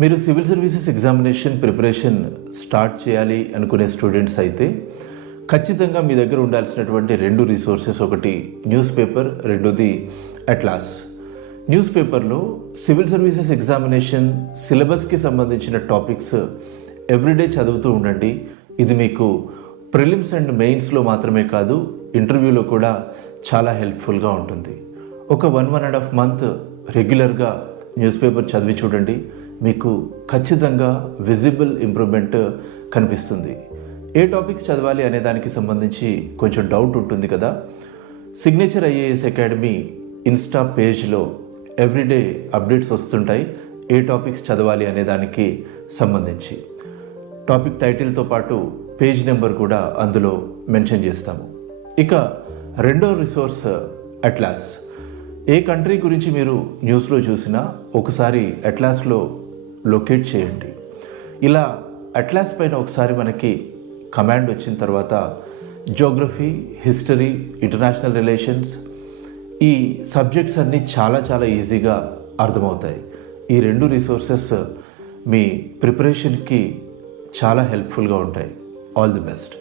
మీరు civil services examination preparation start చేయాలి అనుకునే స్టూడెంట్స్ అయితే ఖచ్చితంగా మీ దగ్గర ఉండాల్సినటువంటి రెండు రిసోర్సెస్, ఒకటి న్యూస్ పేపర్, రెండోది అట్లాస్. న్యూస్ పేపర్లో సివిల్ సర్వీసెస్ ఎగ్జామినేషన్ సిలబస్కి సంబంధించిన టాపిక్స్ ఎవ్రీడే చదువుతూ ఉండండి. ఇది మీకు ప్రిలిమ్స్ అండ్ మెయిన్స్లో మాత్రమే కాదు, ఇంటర్వ్యూలో కూడా చాలా హెల్ప్ఫుల్గా ఉంటుంది. ఒక 1.5 మంత్ రెగ్యులర్గా న్యూస్ పేపర్ చదివి చూడండి, మీకు ఖచ్చితంగా విజిబుల్ ఇంప్రూవ్మెంట్ కనిపిస్తుంది. ఏ టాపిక్స్ చదవాలి అనే దానికి సంబంధించి కొంచెం డౌట్ ఉంటుంది కదా. సిగ్నేచర్ ఐఏఎస్ అకాడమీ ఇన్స్టా పేజ్లో ఎవ్రీడే అప్డేట్స్ వస్తుంటాయి ఏ టాపిక్స్ చదవాలి అనే దానికి సంబంధించి. టాపిక్ టైటిల్తో పాటు పేజ్ నెంబర్ కూడా అందులో మెన్షన్ చేస్తాము. ఇక రెండో రిసోర్స్ అట్లాస్. ఏ కంట్రీ గురించి మీరు న్యూస్లో చూసినా ఒకసారి అట్లాస్లో లొకేట్ చేయండి. ఇలా అట్లాస్ పైన ఒకసారి మనకి కమాండ్ వచ్చిన తర్వాత జియోగ్రఫీ, హిస్టరీ, ఇంటర్నేషనల్ రిలేషన్స్, ఈ సబ్జెక్ట్స్ అన్నీ చాలా చాలా ఈజీగా అర్థమవుతాయి. ఈ రెండు రిసోర్సెస్ మీ ప్రిపరేషన్కి చాలా హెల్ప్ఫుల్గా ఉంటాయి. All the best.